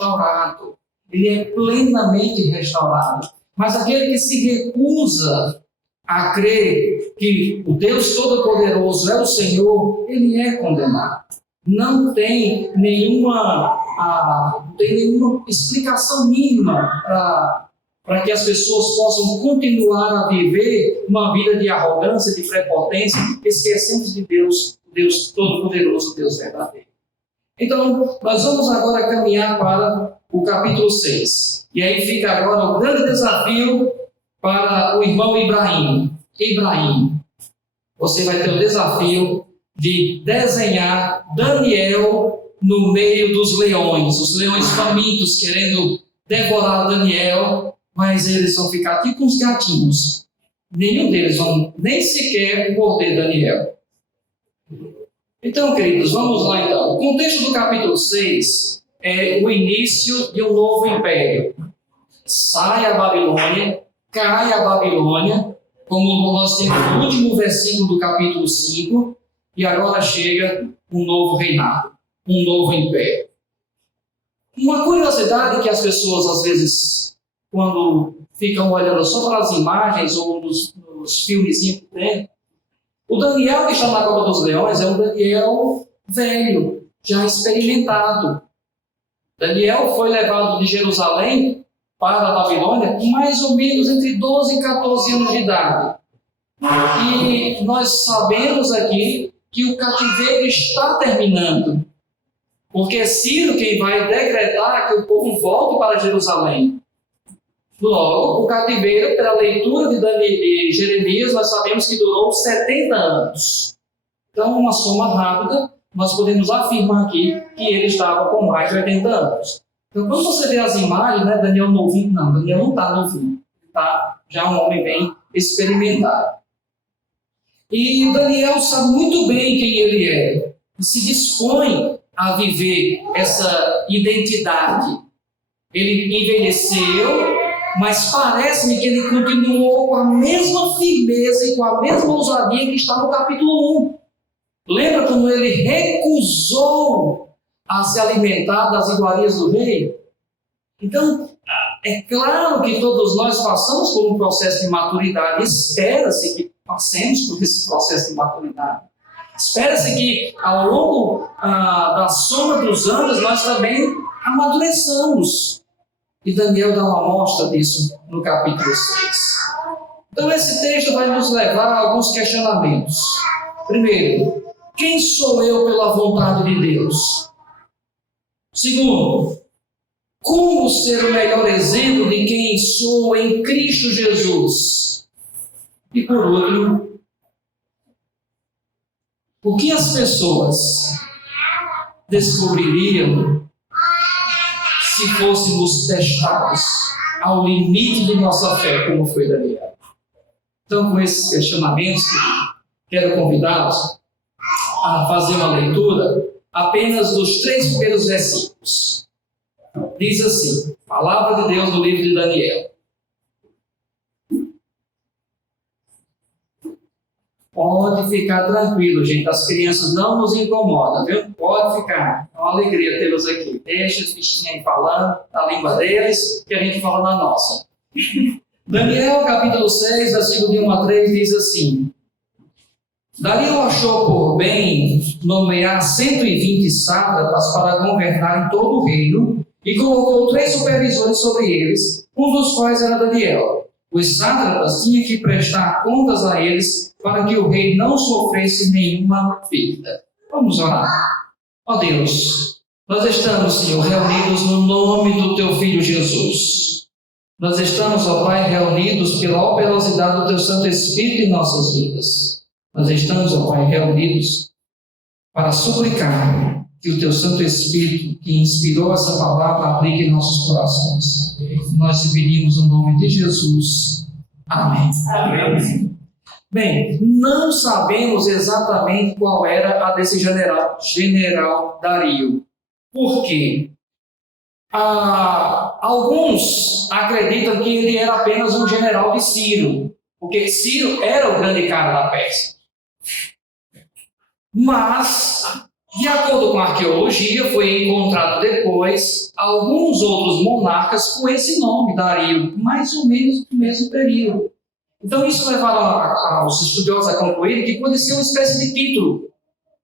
restaurado, ele é plenamente restaurado. Mas aquele que se recusa a crer que o Deus Todo-Poderoso é o Senhor, ele é condenado. Não tem nenhuma explicação mínima para que as pessoas possam continuar a viver uma vida de arrogância, de prepotência, esquecendo de Deus Todo-Poderoso, Deus verdadeiro. Então, nós vamos agora caminhar para o capítulo 6. E aí fica agora o grande desafio para o irmão Ibrahim. Ibrahim, você vai ter o desafio de desenhar Daniel no meio dos leões, os leões famintos querendo devorar Daniel, mas eles vão ficar tipo uns gatinhos. Nenhum deles vão nem sequer morder Daniel. Então, queridos, vamos lá então. O contexto do capítulo 6 é o início de um novo império. Sai a Babilônia, cai a Babilônia, como nós temos no último versículo do capítulo 5, e agora chega um novo reinado, um novo império. Uma curiosidade que as pessoas, às vezes, quando ficam olhando só para as imagens ou nos filmezinhos que tem, o Daniel que está na cova dos leões é um Daniel velho, já experimentado. Daniel foi levado de Jerusalém para a Babilônia com mais ou menos entre 12 e 14 anos de idade. E nós sabemos aqui que o cativeiro está terminando, porque é Ciro quem vai decretar que o povo volte para Jerusalém. Logo, o cativeiro, pela leitura de Jeremias, nós sabemos que durou 70 anos. Então, uma soma rápida, nós podemos afirmar aqui que ele estava com mais de 80 anos. Então, quando você vê as imagens, né, Daniel novinho, não, Daniel não está novinho, está já um homem bem experimentado. E Daniel sabe muito bem quem ele é, e se dispõe a viver essa identidade. Ele envelheceu, mas parece-me que ele continuou com a mesma firmeza e com a mesma ousadia que está no capítulo 1. Lembra quando ele recusou a se alimentar das iguarias do rei? Então, é claro que todos nós passamos por um processo de maturidade. Espera-se que passemos por esse processo de maturidade. Espera-se que, ao longo da soma dos anos, nós também amadureçamos. E Daniel dá uma amostra disso no capítulo 6. Então, esse texto vai nos levar a alguns questionamentos. Primeiro, quem sou eu pela vontade de Deus? Segundo, como ser o melhor exemplo de quem sou em Cristo Jesus? E por último, o que as pessoas descobririam se fôssemos testados ao limite de nossa fé, como foi Daniel? Então, com esses questionamentos, quero convidá-los a fazer uma leitura apenas dos 3 primeiros versículos. Diz assim, palavra de Deus no livro de Daniel. Pode ficar tranquilo, gente. As crianças não nos incomodam, viu? Pode ficar. É uma alegria tê-los aqui. Deixa os bichinhos aí falando na língua deles, que a gente fala na nossa. Daniel, capítulo 6, versículo de 1 a 3, diz assim: Dario achou por bem nomear 120 sátrapas para governar em todo o reino e colocou 3 supervisores sobre eles, um dos quais era Daniel. Os sátrapas tinham que prestar contas a eles para que o rei não sofresse nenhuma perda. Vamos orar. Ó Deus, nós estamos, Senhor, reunidos no nome do Teu Filho Jesus. Nós estamos, ó Pai, reunidos pela operosidade do Teu Santo Espírito em nossas vidas. Nós estamos, ó Pai, reunidos para suplicar que o Teu Santo Espírito, que inspirou essa palavra, aplique em nossos corações. Nós te pedimos no nome de Jesus. Amém. Amém. Bem, não sabemos exatamente qual era a desse general Dario. Por quê? Alguns acreditam que ele era apenas um general de Ciro, porque Ciro era o grande cara da Pérsia. Mas De acordo com a arqueologia, foi encontrado depois alguns outros monarcas com esse nome, Dario, mais ou menos no mesmo período. Então, isso levava os estudiosos a concluir que pode ser uma espécie de título.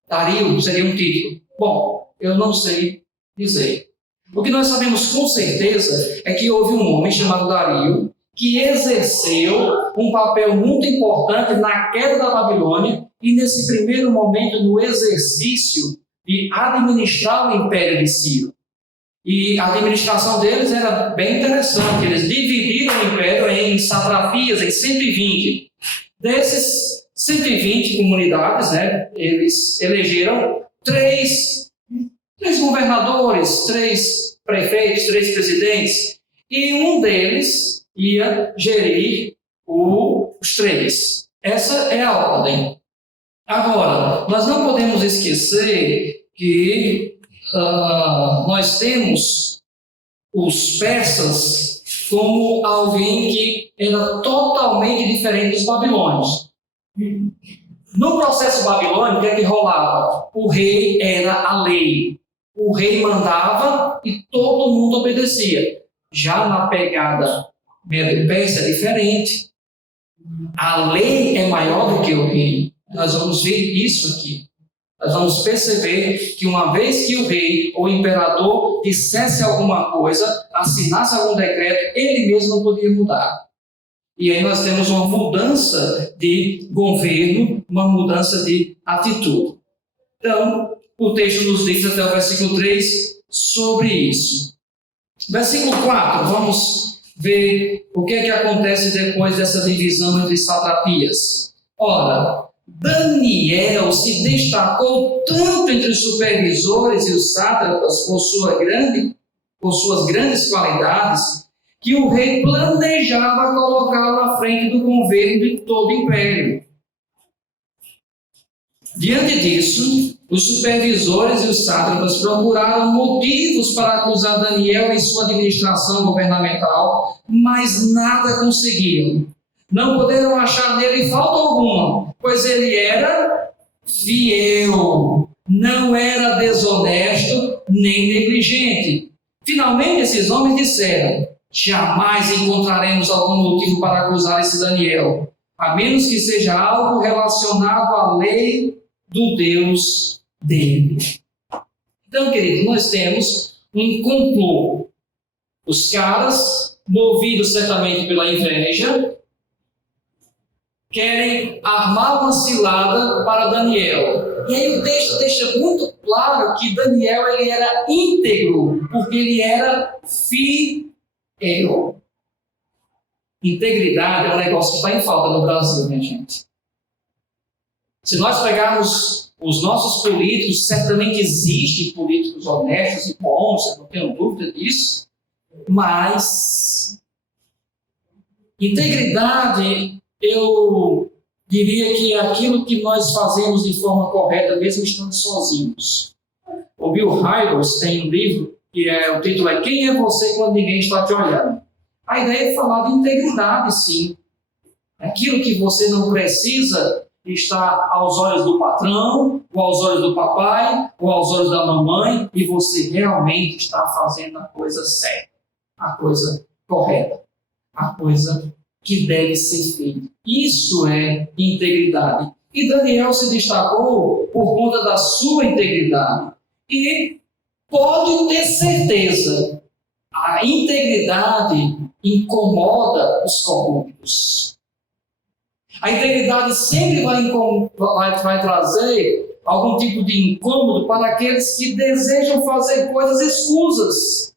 Dario seria um título. Bom, eu não sei dizer. O que nós sabemos com certeza é que houve um homem chamado Dario que exerceu um papel muito importante na queda da Babilônia e, nesse primeiro momento, no exercício de administrar o Império de Ciro. E a administração deles era bem interessante. Eles dividiram o Império em satrapias, em 120. Desses 120 comunidades, eles elegeram três governadores, 3 prefeitos, 3 presidentes, e um deles ia gerir os 3. Essa é a ordem. Agora, nós não podemos esquecer que nós temos os persas como alguém que era totalmente diferente dos babilônios. No processo babilônico, o que é que rolava? O rei era a lei. O rei mandava e todo mundo obedecia. Já na pegada medo-persa é diferente. A lei é maior do que o rei. Nós vamos ver isso aqui. Nós vamos perceber que uma vez que o rei ou o imperador dissesse alguma coisa, assinasse algum decreto, ele mesmo não podia mudar. E aí nós temos uma mudança de governo, uma mudança de atitude. Então, o texto nos diz até o versículo 3 sobre isso. Versículo 4, vamos ver o que é que acontece depois dessa divisão entre satrapias. Ora, Daniel se destacou tanto entre os supervisores e os sátrapas por suas grandes qualidades, que o rei planejava colocá-lo à frente do governo de todo o império. Diante disso, os supervisores e os sátrapas procuraram motivos para acusar Daniel em sua administração governamental, mas nada conseguiram. Não puderam achar nele falta alguma, pois ele era fiel, não era desonesto nem negligente. Finalmente, esses homens disseram: jamais encontraremos algum motivo para acusar esse Daniel, a menos que seja algo relacionado à lei do Deus dele. Então, queridos, nós temos um complô. Os caras, movidos certamente pela inveja, querem armar uma cilada para Daniel. E aí o texto deixa muito claro que Daniel ele era íntegro, porque ele era fiel. Integridade é um negócio que está em falta no Brasil, minha gente. Se nós pegarmos os nossos políticos, certamente existem políticos honestos e bons, eu não tenho dúvida disso, mas integridade, eu diria que é aquilo que nós fazemos de forma correta, mesmo estando sozinhos. O Bill Hybels tem um livro, que o título é Quem é Você Quando Ninguém Está Te Olhando? A ideia é falar de integridade, sim. Aquilo que você não precisa estar aos olhos do patrão, ou aos olhos do papai, ou aos olhos da mamãe, e você realmente está fazendo a coisa certa, a coisa correta, a coisa que deve ser feita. Isso é integridade. E Daniel se destacou por conta da sua integridade. E pode ter certeza, a integridade incomoda os corruptos. A integridade sempre vai trazer algum tipo de incômodo para aqueles que desejam fazer coisas escusas.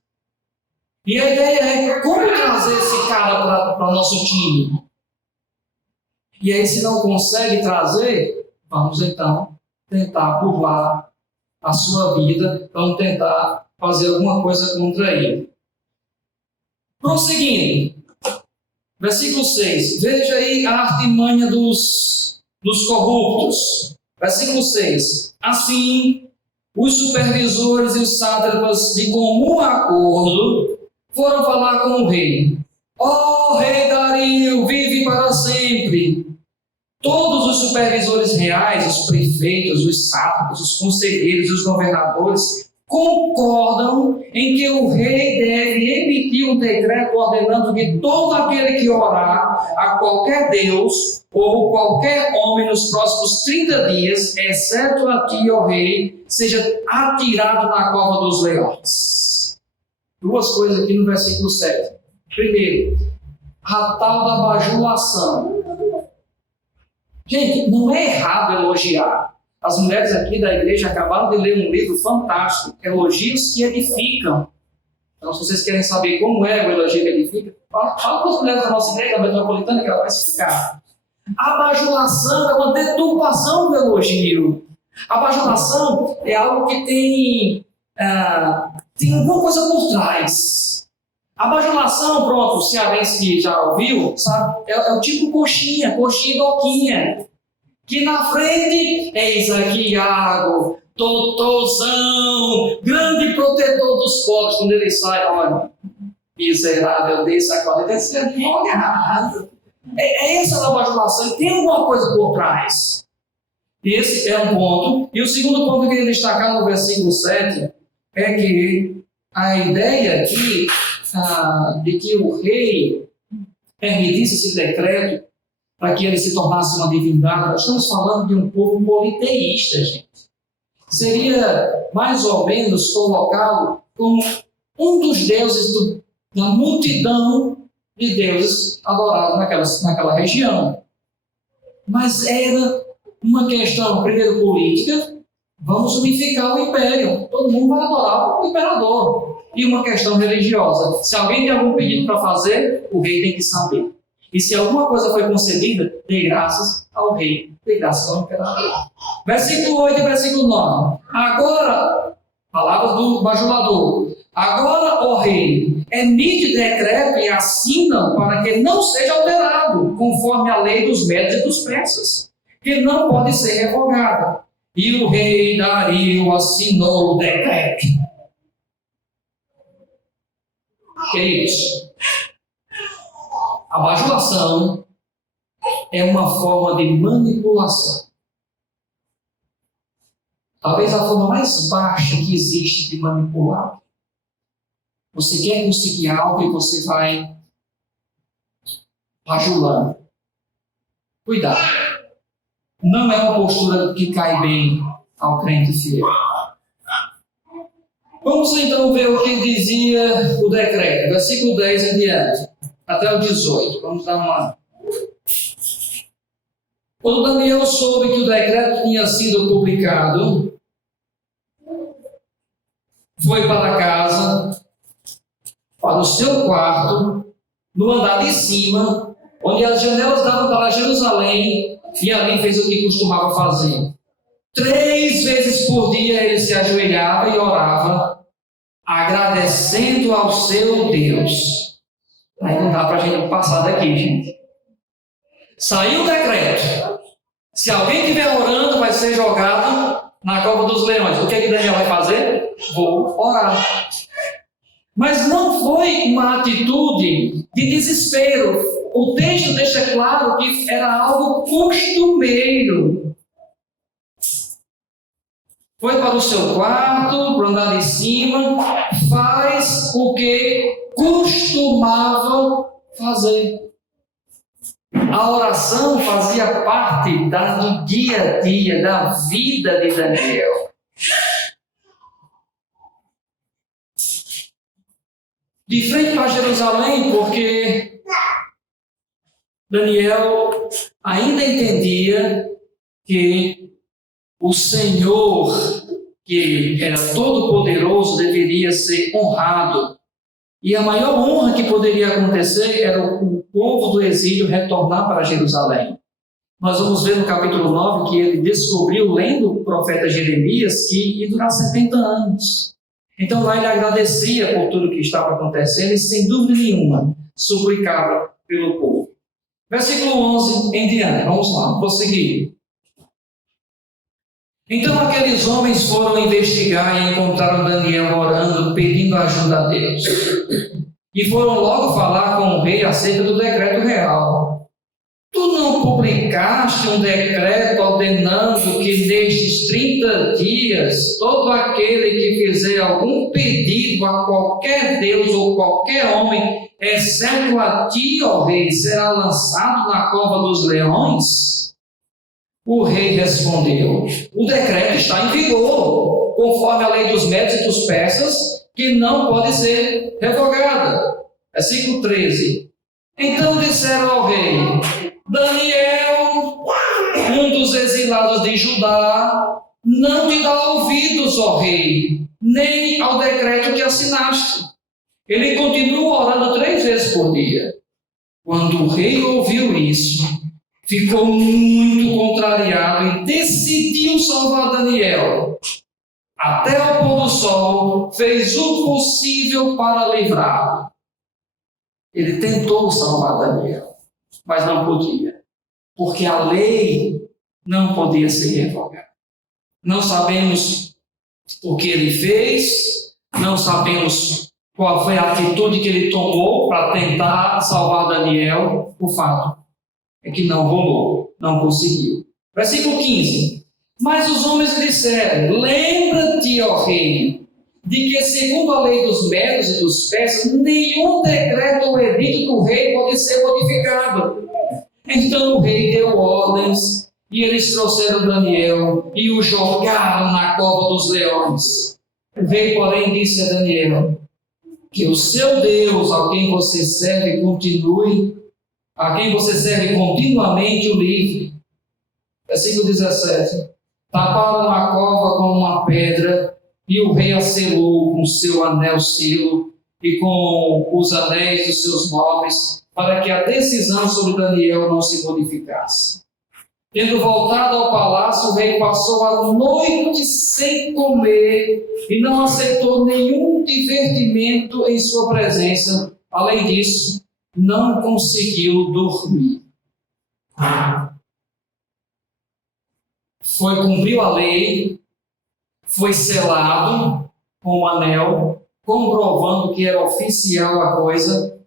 E a ideia é como trazer esse cara para o nosso time. E aí, se não consegue trazer, vamos então tentar burlar a sua vida, vamos tentar fazer alguma coisa contra ele. Prosseguindo. Versículo 6. Veja aí a artimanha dos corruptos. Versículo 6. Assim, os supervisores e os sátrapas, de comum acordo, foram falar com o rei. Ó rei Dario, vive para sempre. Todos os supervisores reais, os prefeitos, os sátrapas, os conselheiros, os governadores, concordam em que o rei deve emitir um decreto ordenando que todo aquele que orar a qualquer Deus ou qualquer homem nos próximos 30 dias, exceto a ti, ó rei, seja atirado na cova dos leões. Duas coisas aqui no versículo 7. Primeiro, a tal da bajulação. Gente, não é errado elogiar. As mulheres aqui da igreja acabaram de ler um livro fantástico, Elogios que Edificam. Então, se vocês querem saber como é o elogio que edifica, fala com as mulheres da nossa igreja, da metropolitana, que ela vai explicar. A bajulação é uma deturpação do elogio. A bajulação é algo que tem alguma coisa por trás. A bajulação, pronto, se alguém que já ouviu, sabe, é o tipo coxinha e doquinha. Que na frente, eis aqui Iago, doutozão, grande protetor dos pobres, quando ele sai, olha, miserável desse, agora deve ser advogado. Essa da bajulação, tem alguma coisa por trás. Esse é um ponto. E o segundo ponto que eu queria destacar no versículo 7 é que a ideia aqui de que o rei permitisse esse decreto para que ele se tornasse uma divindade, nós estamos falando de um povo politeísta, gente. Seria mais ou menos colocá-lo como um dos deuses da multidão de deuses adorados naquela região. Mas era uma questão, primeiro, política. Vamos unificar o império. Todo mundo vai adorar o imperador. E uma questão religiosa. Se alguém tem algum pedido para fazer, o rei tem que saber. E se alguma coisa foi concedida, dê graças ao rei, dê graças ao imperador. Versículo 8 e versículo 9. Agora, palavras do bajulador. Agora, ó rei, emite decreto e assina para que não seja alterado, conforme a lei dos medos e dos persas, que não pode ser revogada. E o rei Dario assinou o decreto. Queridos, a bajulação é uma forma de manipulação. Talvez a forma mais baixa que existe de manipular. Você quer conseguir algo e você vai bajulando. Cuidado. Não é uma postura que cai bem ao crente fiel. Vamos então ver o que dizia o decreto, versículo 10 em diante, até o 18. Vamos dar uma... Quando Daniel soube que o decreto tinha sido publicado, foi para casa, para o seu quarto, no andar de cima, onde as janelas davam para Jerusalém, e ali fez o que costumava fazer. 3 vezes por dia ele se ajoelhava e orava, agradecendo ao seu Deus. Aí não dá para a gente passar daqui, gente. Saiu o decreto. Se alguém estiver orando, vai ser jogado na cova dos leões. O que Daniel vai fazer? Vou orar. Mas não foi uma atitude de desespero. O texto deixa claro que era algo costumeiro. Foi para o seu quarto, para o andar de cima, faz o que costumava fazer. A oração fazia parte do dia a dia, da vida de Daniel. De frente para Jerusalém, porque Daniel ainda entendia que o Senhor, que era todo-poderoso, deveria ser honrado. E a maior honra que poderia acontecer era o povo do exílio retornar para Jerusalém. Nós vamos ver no capítulo 9 que ele descobriu, lendo o profeta Jeremias, que ia durar 70 anos. Então lá ele agradecia por tudo que estava acontecendo e, sem dúvida nenhuma, suplicava pelo povo. Versículo 11 em diante, vamos lá, prosseguir. Então aqueles homens foram investigar e encontraram Daniel orando, pedindo ajuda a Deus. E foram logo falar com o rei acerca do decreto real. Tu não publicaste um decreto ordenando que nestes 30 dias todo aquele que fizer algum pedido a qualquer Deus ou qualquer homem, exceto a ti, ó rei, será lançado na cova dos leões? O rei respondeu: o decreto está em vigor, conforme a lei dos medos e dos persas, que não pode ser revogada. Versículo 13. Então disseram ao rei: Daniel, um dos exilados de Judá, não te dá ouvidos, ó rei, nem ao decreto que assinaste. Ele continua orando 3 vezes por dia. Quando o rei ouviu isso, ficou muito contrariado e decidiu salvar Daniel. Até ao pôr do sol, fez o possível para livrá-lo. Ele tentou salvar Daniel, mas não podia, porque a lei não podia ser revogada. Não sabemos o que ele fez, não sabemos qual foi a atitude que ele tomou para tentar salvar Daniel. O fato é que não rolou, não conseguiu. Versículo 15. Mas os homens lhe disseram: lembra-te, ó rei, de que, segundo a lei dos medos e dos persas, nenhum decreto ou edito do rei pode ser modificado. Então o rei deu ordens, e eles trouxeram Daniel e o jogaram na cova dos leões. O rei, porém, disse a Daniel: que o seu Deus, a quem você serve continuamente, o livre. Versículo 17. Taparam a cova com uma pedra, e o rei a selou com seu anel selo e com os anéis dos seus nobres, para que a decisão sobre Daniel não se modificasse. Tendo voltado ao palácio, o rei passou a noite sem comer e não aceitou nenhum divertimento em sua presença. Além disso, não conseguiu dormir. Cumpriu a lei, foi selado com um anel, comprovando que era oficial a coisa,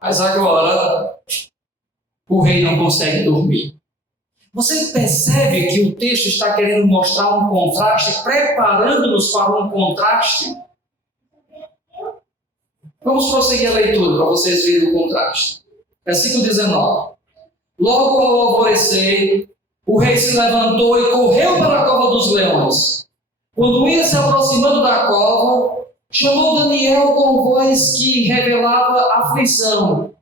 mas agora o rei não consegue dormir. Você percebe que o texto está querendo mostrar um contraste, preparando-nos para um contraste? Vamos prosseguir a leitura para vocês verem o contraste. Versículo 19. Logo ao alvorecer, o rei se levantou e correu para a cova dos leões. Quando ia se aproximando da cova, chamou Daniel com voz que revelava aflição.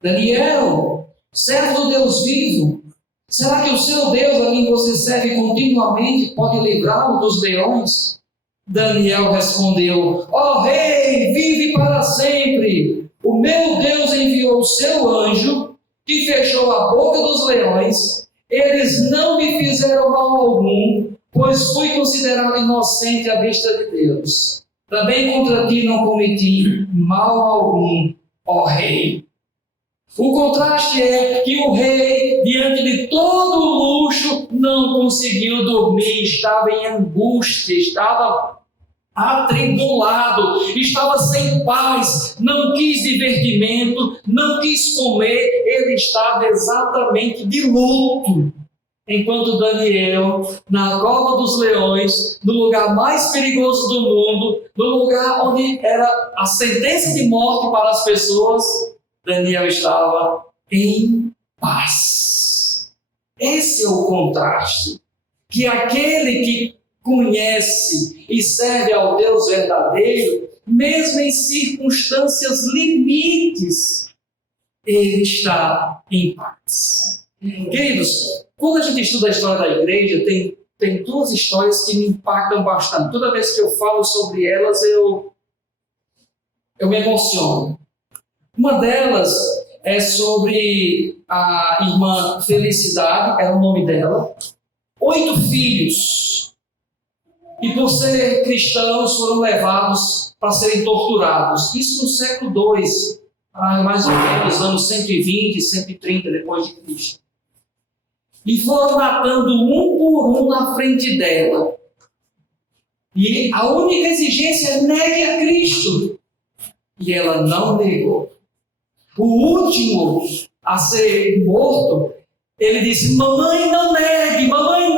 Daniel, servo do Deus vivo, será que o seu Deus, a quem você serve continuamente, pode livrá-lo dos leões? Daniel respondeu: ó rei, vive para sempre. O meu Deus enviou o seu anjo, que fechou a boca dos leões. Eles não me fizeram mal algum, pois fui considerado inocente à vista de Deus. Também contra ti não cometi mal algum, ó rei. O contraste é que o rei, diante de todo o luxo, não conseguiu dormir, estava em angústia, estava atribulado, estava sem paz, não quis divertimento, não quis comer, ele estava exatamente de luto. Enquanto Daniel, na cova dos leões, no lugar mais perigoso do mundo, no lugar onde era a sentença de morte para as pessoas, Daniel estava em paz. Esse é o contraste. Que aquele que conhece e serve ao Deus verdadeiro, mesmo em circunstâncias limites, ele está em paz. Queridos, quando a gente estuda a história da igreja, tem 2 histórias que me impactam bastante. Toda vez que eu falo sobre elas, eu me emociono. Uma delas é sobre a irmã Felicidade, era o nome dela. 8 filhos. E por ser cristãos foram levados para serem torturados. Isso no século II, mais ou menos, anos 120, 130 depois de Cristo. E foram matando um por um na frente dela. E a única exigência é: negue a Cristo. E ela não negou. O último a ser morto, ele disse: mamãe, não negue, mamãe,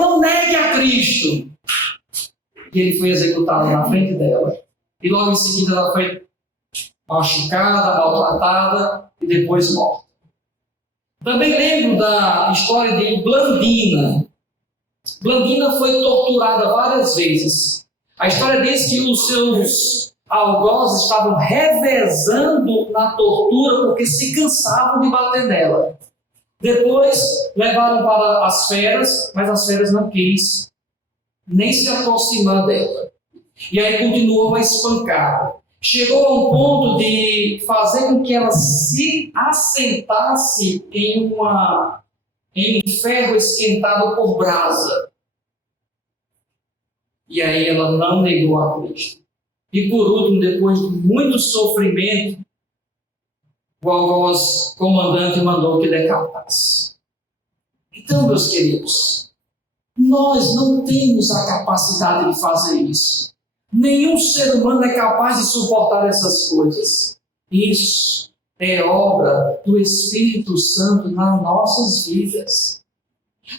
não negue a Cristo. E ele foi executado na frente dela. E logo em seguida ela foi machucada, maltratada e depois morta. Também lembro da história de Blandina. Blandina foi torturada várias vezes. A história diz que os seus algozes estavam revezando na tortura porque se cansavam de bater nela. Depois levaram para as feras, mas as feras não quis nem se aproximar dela. E aí continuou a espancar. Chegou a um ponto de fazer com que ela se assentasse em um ferro esquentado por brasa. E aí ela não negou a Cristo. E por último, depois de muito sofrimento, o algoz comandante mandou que decapitasse. Então, meus queridos, nós não temos a capacidade de fazer isso. Nenhum ser humano é capaz de suportar essas coisas. Isso é obra do Espírito Santo nas nossas vidas.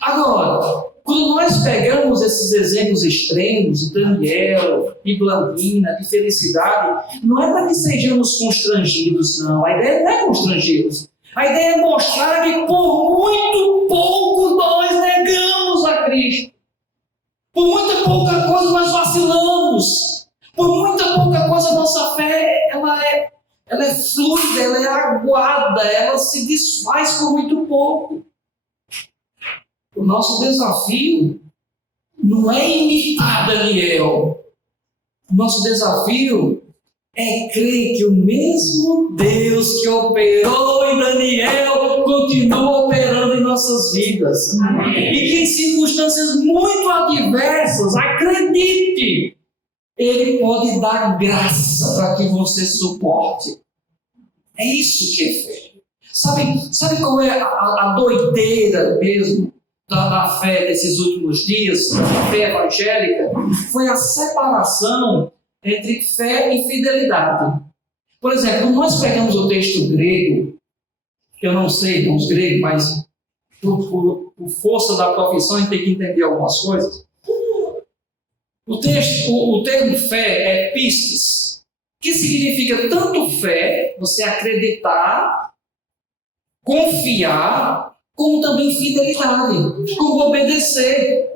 Agora, quando nós pegamos esses exemplos extremos de Daniel, de Blandina, de felicidade, não é para que sejamos constrangidos, não. A ideia não é constrangê-los. A ideia é mostrar que por muito pouco nós negamos a Cristo. Por muita pouca coisa nós vacilamos. Por muita pouca coisa a nossa fé ela é fluida, ela é aguada, ela se desfaz por muito pouco. O nosso desafio não é imitar Daniel. O nosso desafio é crer que o mesmo Deus que operou em Daniel continua operando em nossas vidas. E que em circunstâncias muito adversas, acredite, Ele pode dar graça para que você suporte. É isso que é fé. Sabe qual é a doideira mesmo da fé desses últimos dias, da fé evangélica? Foi a separação entre fé e fidelidade. Por exemplo, quando nós pegamos o texto grego, eu não sei, irmãos, grego, mas por força da profissão a gente tem que entender algumas coisas. O termo fé é pistes, que significa tanto fé, você acreditar, confiar, como também fidelidade, como obedecer.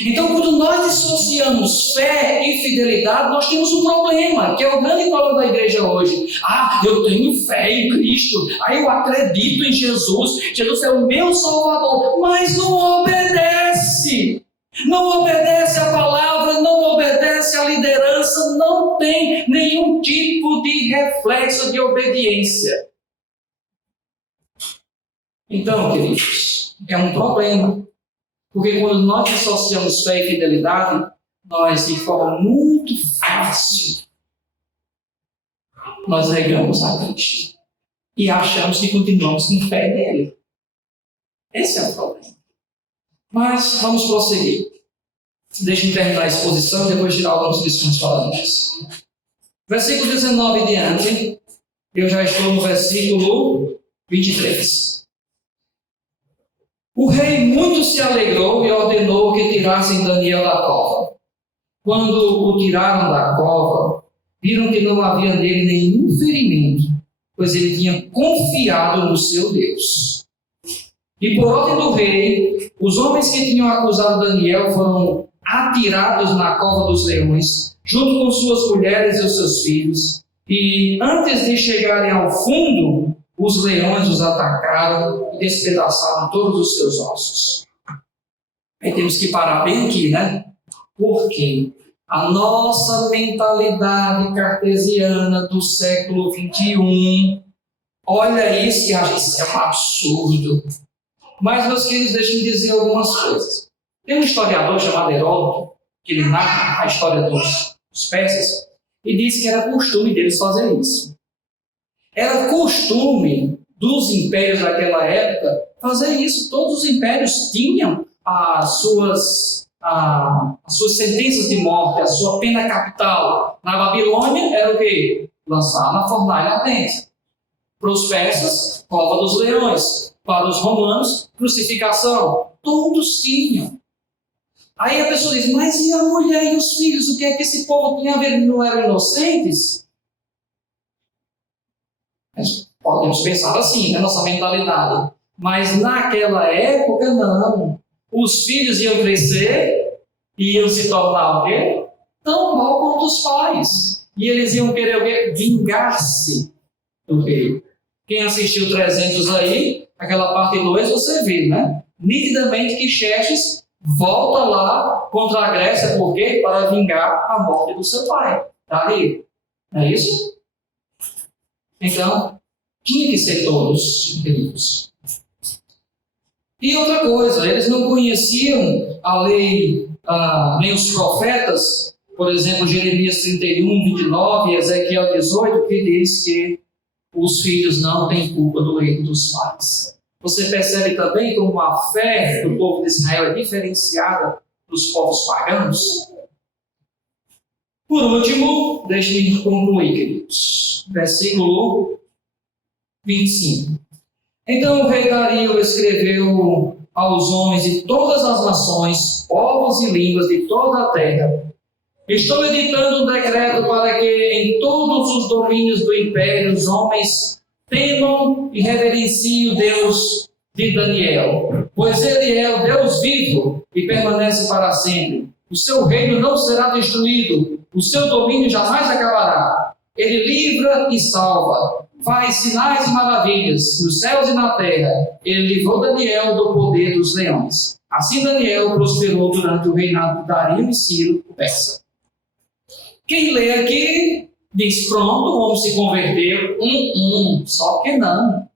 Então, quando nós dissociamos fé e fidelidade, nós temos um problema, que é o grande problema da igreja hoje. Eu tenho fé em Cristo, eu acredito em Jesus, Jesus é o meu Salvador, mas não obedece. Não obedece a palavra, não obedece a liderança, não tem nenhum tipo de reflexo de obediência. Então, queridos, é um problema. Porque quando nós dissociamos fé e fidelidade, nós, de forma muito fácil, nós negamos a Cristo. E achamos que continuamos com fé nele. Esse é o problema. Mas vamos prosseguir. Deixe-me terminar a exposição e depois tirar alguns lições falando disso. Versículo 19 diante, eu já estou no versículo 23. O rei muito se alegrou e ordenou que tirassem Daniel da cova. Quando o tiraram da cova, viram que não havia nele nenhum ferimento, pois ele tinha confiado no seu Deus. E por ordem do rei, os homens que tinham acusado Daniel foram atirados na cova dos leões, junto com suas mulheres e os seus filhos. E antes de chegarem ao fundo, os leões os atacaram e despedaçaram todos os seus ossos. Aí temos que parar bem aqui, né? Porque a nossa mentalidade cartesiana do século XXI, olha isso que acha isso é um absurdo. Mas, meus queridos, deixem-me dizer algumas coisas. Tem um historiador chamado Heródoto, que ele narra a história dos persas, e diz que era costume deles fazer isso. Era costume dos impérios daquela época fazer isso. Todos os impérios tinham as suas sentenças de morte, a sua pena capital. Na Babilônia era o quê? Lançar na fornalha ardente. Para os persas, cova dos leões. Para os romanos, crucificação. Todos tinham. Aí a pessoa diz, mas e a mulher e os filhos? O que é que esse povo tinha a ver? Não eram inocentes? Podemos pensar assim, né? Nossa mentalidade. Mas naquela época, não. Os filhos iam crescer e iam se tornar o quê? Tão mal quanto os pais. E eles iam querer o quê? Vingar-se do rei. Quem assistiu 300 aí, aquela parte 2, você vê, né? Nitidamente que Xerxes volta lá contra a Grécia, por quê? Para vingar a morte do seu pai. Tá aí. Não é isso? Então, tinha que ser todos queridos. E outra coisa, eles não conheciam a lei, nem os profetas, por exemplo, Jeremias 31, 29 e Ezequiel 18, que diz que os filhos não têm culpa do erro dos pais. Você percebe também como a fé do povo de Israel é diferenciada dos povos pagãos? Por último, deixe-me concluir, queridos. Versículo 25. Então o rei Dario escreveu aos homens de todas as nações, povos e línguas de toda a terra: estou editando um decreto para que em todos os domínios do império os homens temam e reverenciem o Deus de Daniel, pois ele é o Deus vivo e permanece para sempre. O seu reino não será destruído, o seu domínio jamais acabará. Ele livra e salva, faz sinais e maravilhas nos céus e na terra. Ele livrou Daniel do poder dos leões. Assim Daniel prosperou durante o reinado de Dario e Ciro, o persa. Quem lê aqui diz, pronto, o homem se converteu. Só que não.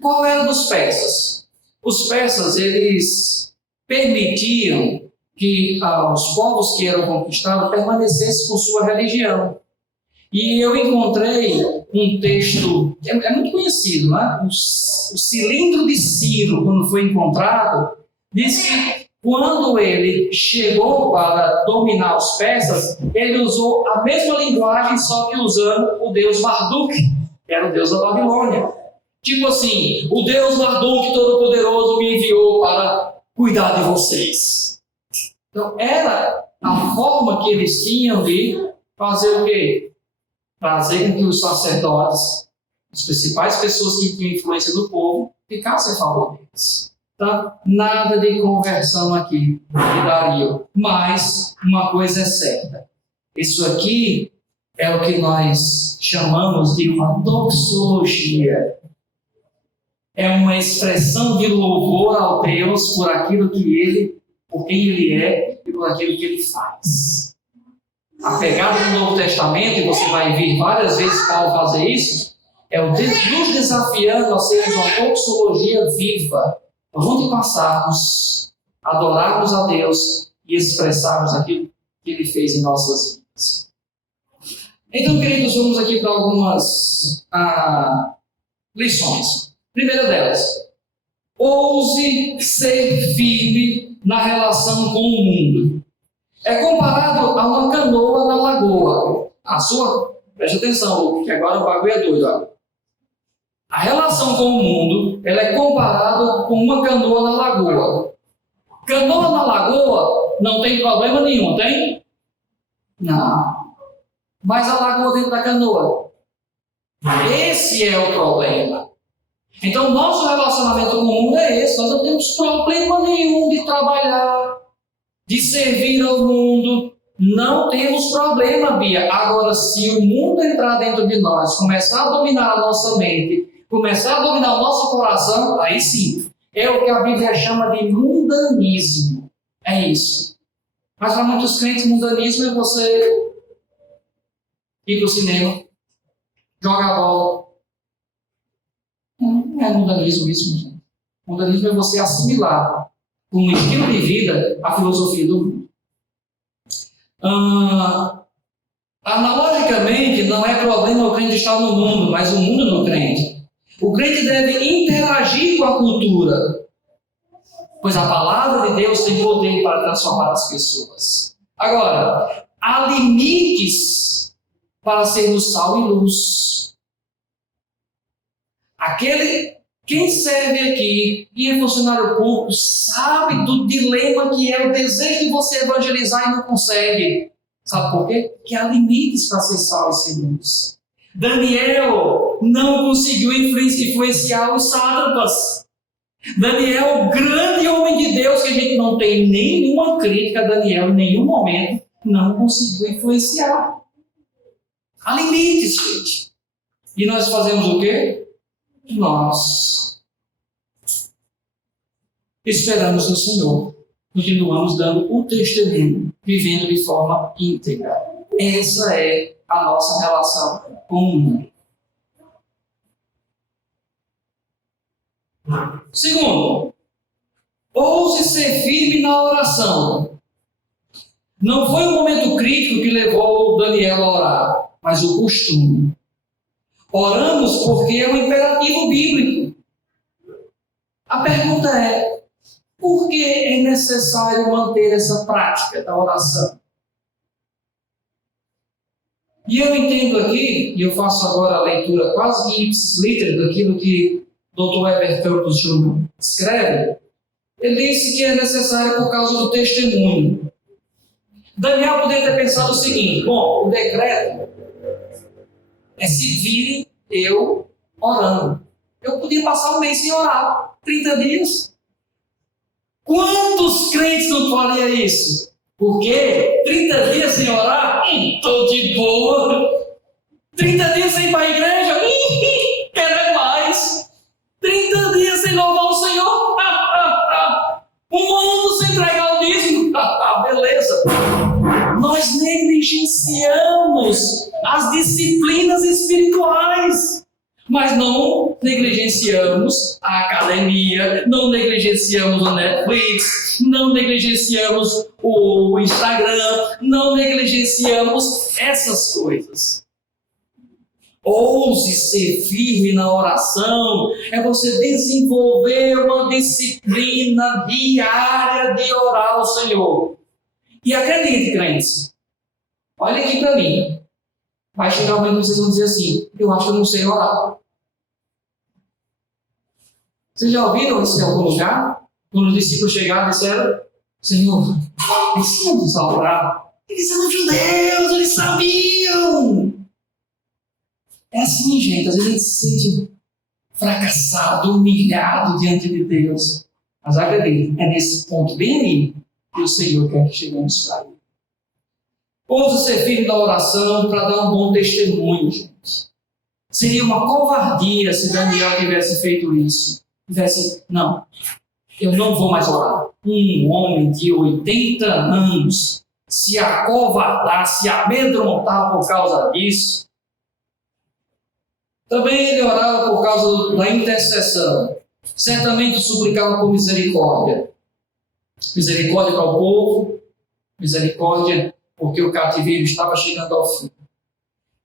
Qual era dos persas? Os persas, eles permitiam que os povos que eram conquistados permanecessem com sua religião. E eu encontrei um texto, é muito conhecido, né? O cilindro de Ciro, quando foi encontrado, diz que quando ele chegou para dominar os persas, ele usou a mesma linguagem, só que usando o deus Marduk, que era o deus da Babilônia. Tipo assim, o Deus Marduk Todo-Poderoso me enviou para cuidar de vocês. Então, era a forma que eles tinham de fazer o quê? Fazer com que os sacerdotes, as principais pessoas que tinham influência do povo, ficassem a favor deles. Então, nada de conversão aqui de Dario. Mas uma coisa é certa. Isso aqui é o que nós chamamos de uma doxologia. É uma expressão de louvor ao Deus por aquilo que Ele, por quem Ele é e por aquilo que Ele faz. A pegada do Novo Testamento, e você vai ver várias vezes Paulo fazer isso, é o Deus nos desafiando a sermos uma doxologia viva. Onde passarmos, adorarmos a Deus e expressarmos aquilo que Ele fez em nossas vidas. Então, queridos, vamos aqui para algumas lições. Primeira delas, ouse ser firme na relação com o mundo. É comparado a uma canoa na lagoa. Preste atenção, que agora o bagulho é doido. Ó. A relação com o mundo, ela é comparada com uma canoa na lagoa. Canoa na lagoa não tem problema nenhum, tem? Não. Mas a lagoa dentro da canoa. Esse é o problema. Então, nosso relacionamento com o mundo é esse. Nós não temos problema nenhum de trabalhar, de servir ao mundo. Não temos problema, Bia. Agora, se o mundo entrar dentro de nós, começar a dominar a nossa mente, começar a dominar o nosso coração, aí sim. É o que a Bíblia chama de mundanismo. É isso. Mas para muitos crentes, mundanismo é você ir para o cinema, jogar bola. Não é mundanismo isso, gente. Mundanismo é você assimilar com um estilo de vida a filosofia do mundo. Analogicamente, não é problema o crente estar no mundo, mas o mundo no crente. O crente deve interagir com a cultura, pois a palavra de Deus tem poder para transformar as pessoas. Agora, há limites para sermos sal e luz. Quem serve aqui e é funcionário público sabe do dilema que é o desejo de você evangelizar e não consegue. Sabe por quê? Porque há limites para ser sal e ser luz. Daniel não conseguiu influenciar os sátrapas. Daniel, grande homem de Deus, que a gente não tem nenhuma crítica a Daniel em nenhum momento, não conseguiu influenciar. Há limites, gente. E nós fazemos o quê? Nós esperamos no Senhor. Continuamos dando o testemunho, vivendo de forma íntegra. Essa é a nossa relação com o mundo. Segundo, ouse ser firme na oração. Não foi o momento crítico que levou Daniel a orar, mas o costume. Oramos porque é um imperativo bíblico. A pergunta é: por que é necessário manter essa prática da oração? E eu entendo aqui, e eu faço agora a leitura quase que ipsis literis daquilo que o Dr. Herbert Campos Jr. escreve. Ele disse que é necessário por causa do testemunho. Daniel poderia ter pensado o seguinte: bom, o decreto é se vire eu orando. Eu podia passar um mês sem orar, 30 dias. Quantos crentes não fariam isso? Porque 30 dias sem orar, estou de boa. 30 dias sem ir para a igreja, quero mais. 30 dias sem louvar o Senhor, um ano sem entregar o dízimo, beleza. Nós negligenciamos as disciplinas espirituais, mas não negligenciamos a academia, não negligenciamos o Netflix, não negligenciamos o Instagram, não negligenciamos essas coisas. Ouse ser firme na oração, é você desenvolver uma disciplina diária de orar ao Senhor. E acredite, crentes, olha aqui para mim. Vai chegar um momento que vocês vão dizer assim: eu acho que eu não sei orar. Vocês já ouviram isso em algum lugar? Quando os discípulos chegaram e disseram: Senhor, ensina-nos a orar. Eles eram judeus, eles sabiam. É assim, gente, às vezes a gente se sente fracassado, humilhado diante de Deus. Mas acredite, é nesse ponto bem aí que o Senhor quer que cheguemos para ele. Ouse ser firme na oração para dar um bom testemunho, gente. Seria uma covardia se Daniel tivesse feito isso. Não, eu não vou mais orar. Um homem de 80 anos se acovardar, se amedrontar por causa disso. Também ele orava por causa da intercessão. Certamente suplicava por misericórdia. Misericórdia para o povo, misericórdia porque o cativeiro estava chegando ao fim.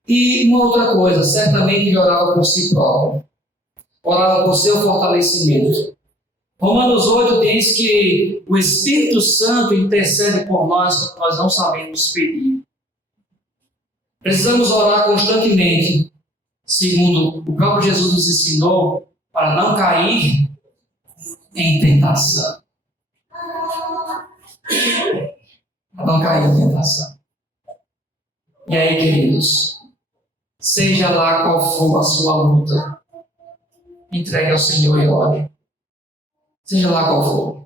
E uma outra coisa, certamente ele orava por si próprio. Orava por seu fortalecimento. Romanos 8 diz que o Espírito Santo intercede por nós quando nós não sabemos pedir. Precisamos orar constantemente, segundo o próprio Jesus nos ensinou, para não cair em tentação. Para não cair em tentação. E aí, queridos, seja lá qual for a sua luta, entregue ao Senhor e ore. Seja lá qual for.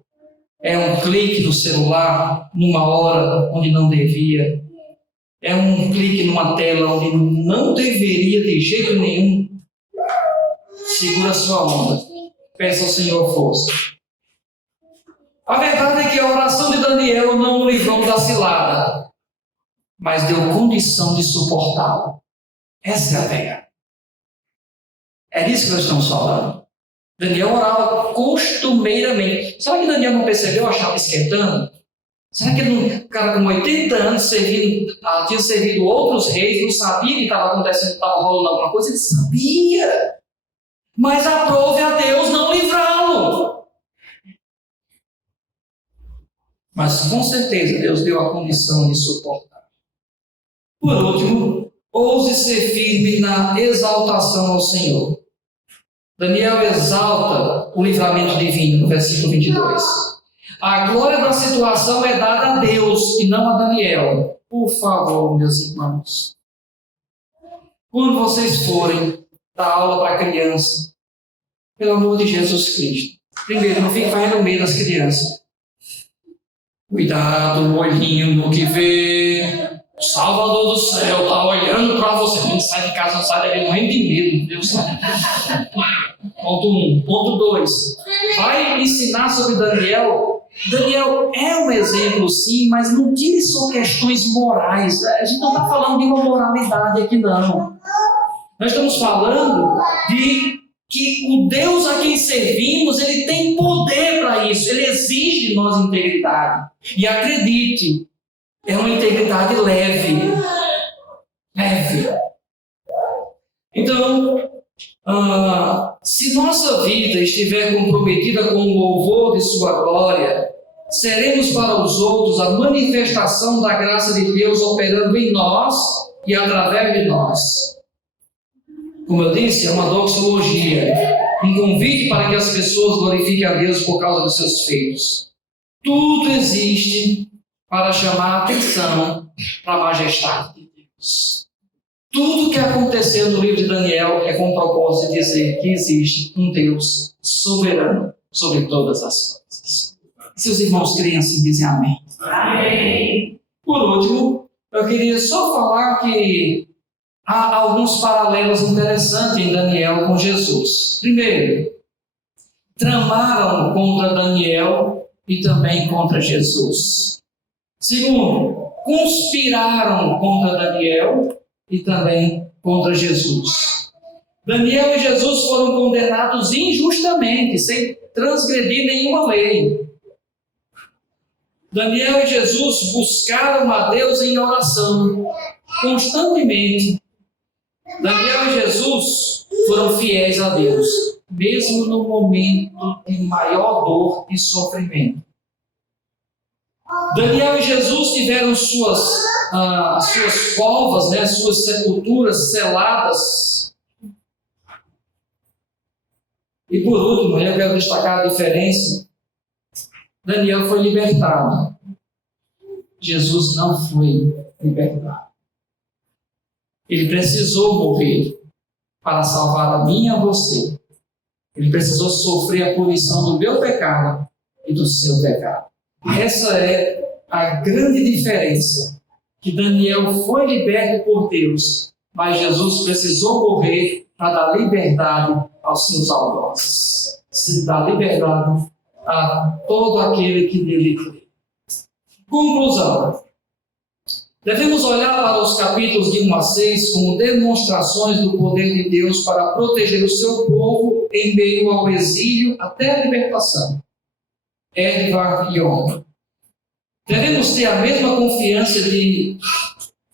É um clique no celular, numa hora onde não devia. É um clique numa tela onde não deveria de jeito nenhum. Segura a sua onda. Peça ao Senhor força. A verdade é que a oração de Daniel não o livrou da cilada, mas deu condição de suportá-la. Essa é a verdade. É disso que nós estamos falando. Daniel orava costumeiramente. Será que Daniel não percebeu? Achava esquentando? Será que o cara com 80 anos tinha servido outros reis, não sabia que estava acontecendo, estava rolando alguma coisa? Ele sabia. Mas aprove a Deus não livrá-lo. Mas com certeza Deus deu a condição de suportar. Por último, ouse ser firme na exaltação ao Senhor. Daniel exalta o livramento divino, no versículo 22. A glória da situação é dada a Deus e não a Daniel. Por favor, meus irmãos, quando vocês forem dar aula para criança, pelo amor de Jesus Cristo, primeiro, não fique fazendo medo das crianças. Cuidado, o olhinho no que vê. O Salvador do céu está olhando para você. A gente sai de casa, sai daqui morrendo de medo. Deus sabe. Ponto 1. Ponto 2. Vai ensinar sobre Daniel. Daniel é um exemplo, sim, mas não tire só questões morais. A gente não está falando de uma moralidade aqui, não. Nós estamos falando de que o Deus a quem servimos, ele tem poder para isso. Ele exige de nós integridade. E acredite, é uma integridade leve. Leve. Então, se nossa vida estiver comprometida com o louvor de sua glória, seremos para os outros a manifestação da graça de Deus operando em nós e através de nós. Como eu disse, é uma doxologia, um convite para que as pessoas glorifiquem a Deus por causa dos seus feitos. Tudo existe para chamar a atenção para a majestade de Deus. Tudo que aconteceu no livro de Daniel é com o propósito de dizer que existe um Deus soberano sobre todas as coisas. Se os irmãos creem assim, dizem amém. Amém. Por último, eu queria só falar que há alguns paralelos interessantes em Daniel com Jesus. Primeiro, tramaram contra Daniel e também contra Jesus. Segundo, conspiraram contra Daniel e também contra Jesus. Daniel e Jesus foram condenados injustamente, sem transgredir nenhuma lei. Daniel e Jesus buscaram a Deus em oração, constantemente. Daniel e Jesus foram fiéis a Deus, mesmo no momento de maior dor e sofrimento. Daniel e Jesus tiveram as suas covas, suas sepulturas seladas. E por último, eu quero destacar a diferença. Daniel foi libertado. Jesus não foi libertado. Ele precisou morrer para salvar a mim e a você. Ele precisou sofrer a punição do meu pecado e do seu pecado. Essa é a grande diferença. Que Daniel foi liberto por Deus, mas Jesus precisou morrer para dar liberdade aos seus algozes. Dar liberdade a todo aquele que nele crê. Conclusão. Devemos olhar para os capítulos de 1 a 6 como demonstrações do poder de Deus para proteger o seu povo em meio ao exílio até a libertação. Edward Young. Devemos ter a mesma confiança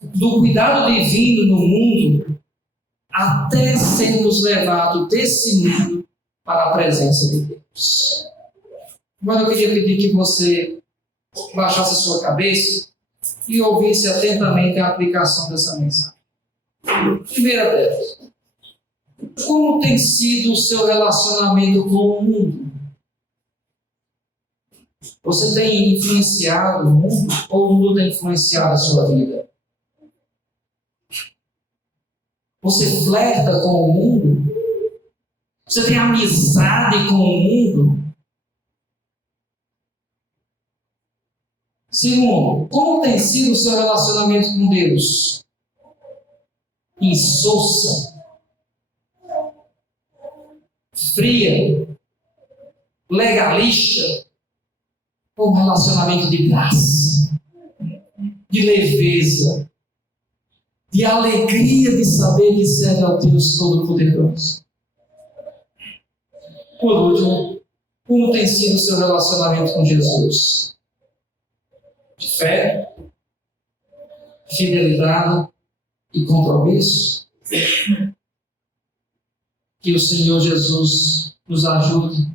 do cuidado divino no mundo até sermos levados desse mundo para a presença de Deus. Agora eu queria pedir que você baixasse a sua cabeça e ouvisse atentamente a aplicação dessa mensagem. Primeira delas, como tem sido o seu relacionamento com o mundo? Você tem influenciado o mundo ou o mundo tem influenciado a sua vida? Você flerta com o mundo? Você tem amizade com o mundo? Segundo, como tem sido o seu relacionamento com Deus? Insossa? Fria? Legalista? Ou um relacionamento de graça? De leveza? De alegria de saber que serve ao Deus Todo-Poderoso? Por último, como tem sido o seu relacionamento com Jesus? De fé, fidelidade e compromisso? Que o Senhor Jesus nos ajude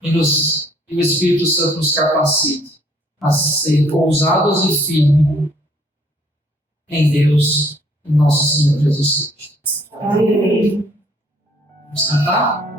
e o Espírito Santo nos capacite a ser ousados e firmes em Deus, em nosso Senhor Jesus Cristo. Amém. Vamos cantar?